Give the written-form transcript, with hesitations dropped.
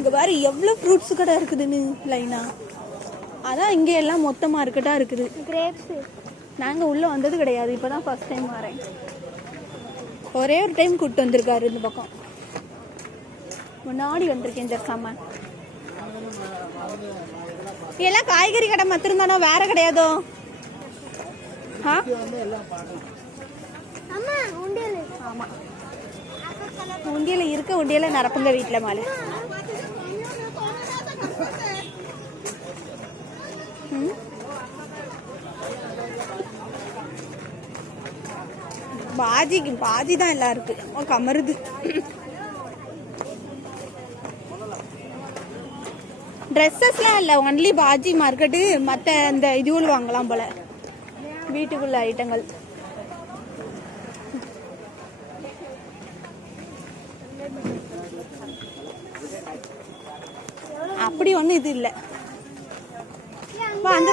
இங்கே பாரு எவ்வளோ ஃப்ரூட்ஸ் கடை இருக்குதுன்னு லைனா. அதான் இங்கே எல்லாம் மொத்த மார்க்கெட்டாக இருக்குது. கிரேப்ஸ் நாங்கள் உள்ளே வந்தது கிடையாது, இப்போ தான் ஃபர்ஸ்ட் டைம் வரேன். ஒரே ஒரு டைம் கூப்பிட்டு வந்திருக்காரு இந்த பக்கம். முன்னாடி வந்திருக்கேன் ஜெர்சாம. எல்லாம் காய்கறி கடை மாத்திரம் தானோ, வேற கிடையாதோ? ஆமா, உண்டியல இருக்க உண்டியல நிரப்புங்க வீட்டுல மேல. பாஜி தான் எல்லாம் இருக்கு. கமருது. ட்ரெஸ்ஸஸ்லாம் இல்லை, ஒன்லி பாஜி மார்க்கெட்டு. மற்ற இந்த இதுவும் வாங்கலாம் போல, வீட்டுக்குள்ள ஐட்டங்கள். அப்படி ஒன்றும் இது இல்லை. அந்த